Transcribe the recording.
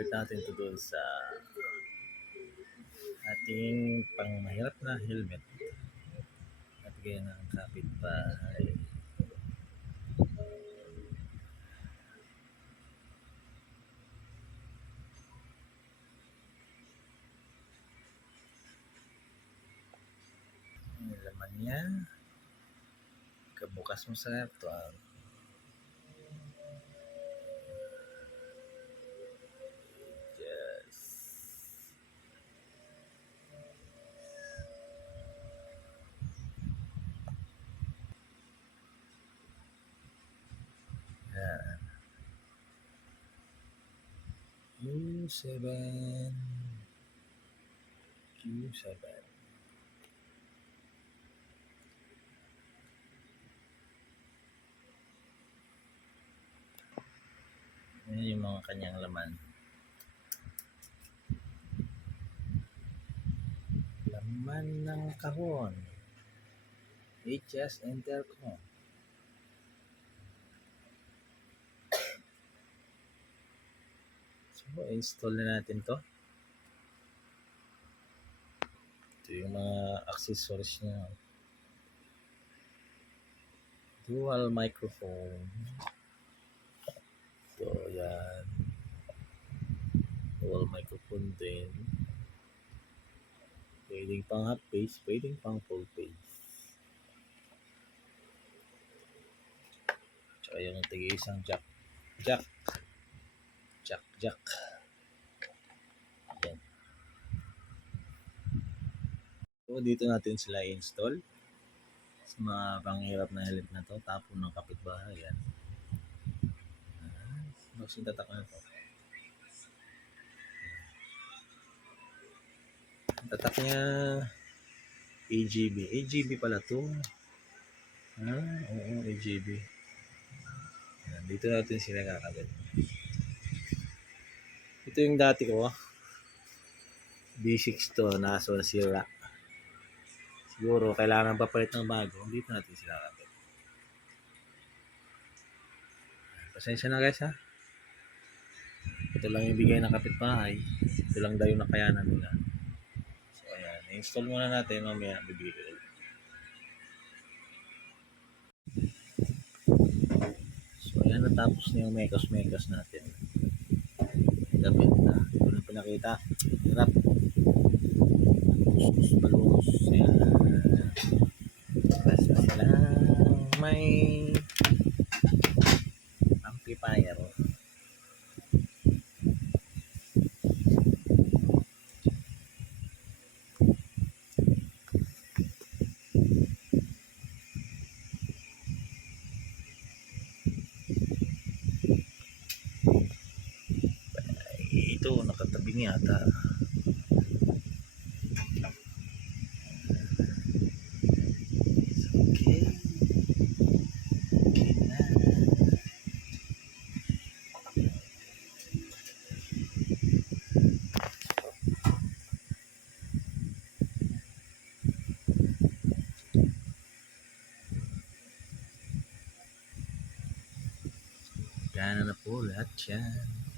Ikakapit natin ito doon sa ating pang mahirap na helmet. At ganyan ang kapit bahay. Ang laman niya. Kabukas mo sa laptop. Q7 Q7 Yan yung mga kanyang laman. Laman ng kahon. HS Intercom. So, install na natin to. Ito yung mga accessories niya. Dual microphone. So, yan. Dual microphone din. Pwedeng pang half face, pwedeng pang full face. Tsaka yung tigay isang jack. Jack. Jack, jack. Yan. So, dito natin sila install. Sa mga panghirap na helmet na to, tapon ng kapitbahay. Yan. Baksin tatak na ito. Tatak niya AGB. AGB pala to. Ah, oo, AGB. Yan, dito natin sila kakabit. Ito yung dati ko. ah. B6 to, naso na sira. Siguro, kailangan papalit ng bago. Dito natin sila kakabit. Pasensya na guys ha. Ito lang yung bigay ng kapitbahay. Ito lang daw yung nakayanan nila. So, ayan. I-install muna natin. Mamaya, bibigay ko. So, ayan. Natapos na yung mekas-mekas natin. Gamit na. Ito na pinakita. Hirap. Kuskus balus. Ayan. Basta sila may ito nakatabi niya ata okay okay na Gana na po lahat yan.